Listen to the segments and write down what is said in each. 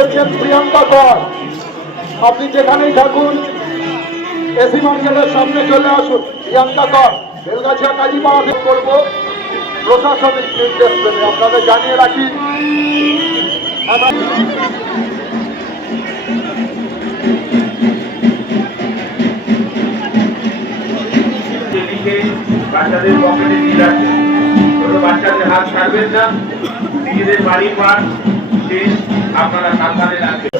এসছেন প্রিয়াঙ্কা কর। আপনি যেখানেই থাকুন এসি মার্কেটের সামনে চলে আসুন। প্রিয়াঙ্কা কর বেলগাছিয়া কাজীপাড়া থেকে করবো প্রশাসনিক নির্দেশ দেবে। আপনাদের জানিয়ে রাখি বাচ্চাদের পকেটে দিয়ে রাখবেন, ছোট বাচ্চাদের হাত ছাড়বেন না। নিজেদের বাড়ির পাশ আপনারা সাবধানে রাখবেন।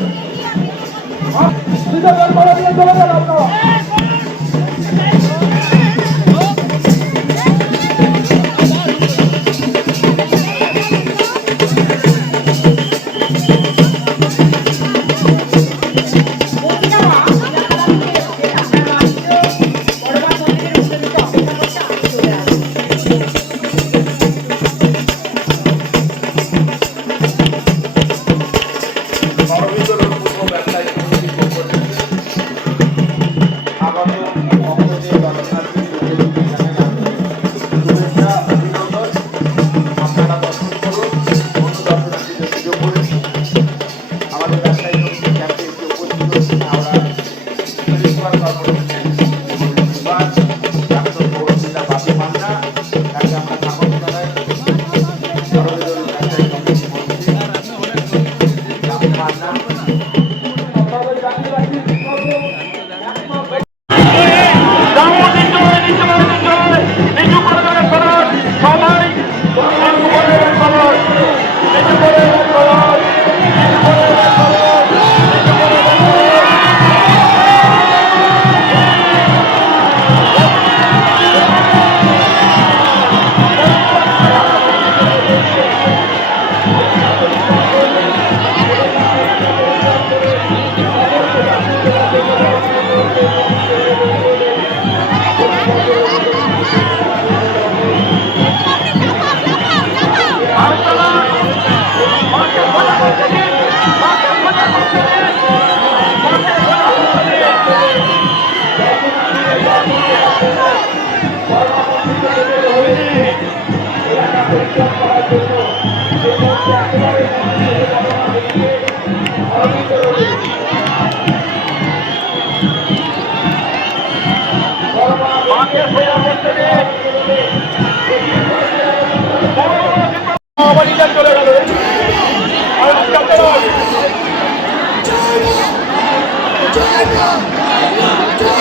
চলে গেল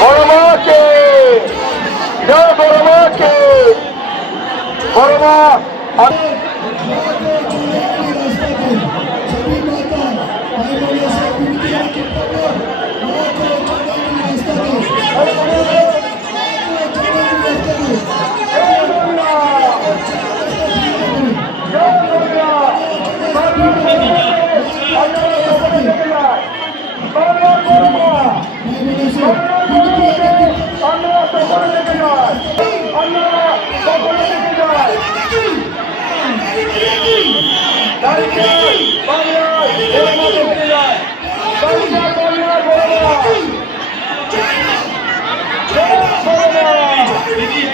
বড় মাকে জয় বড় মাকে বড় মা দিদি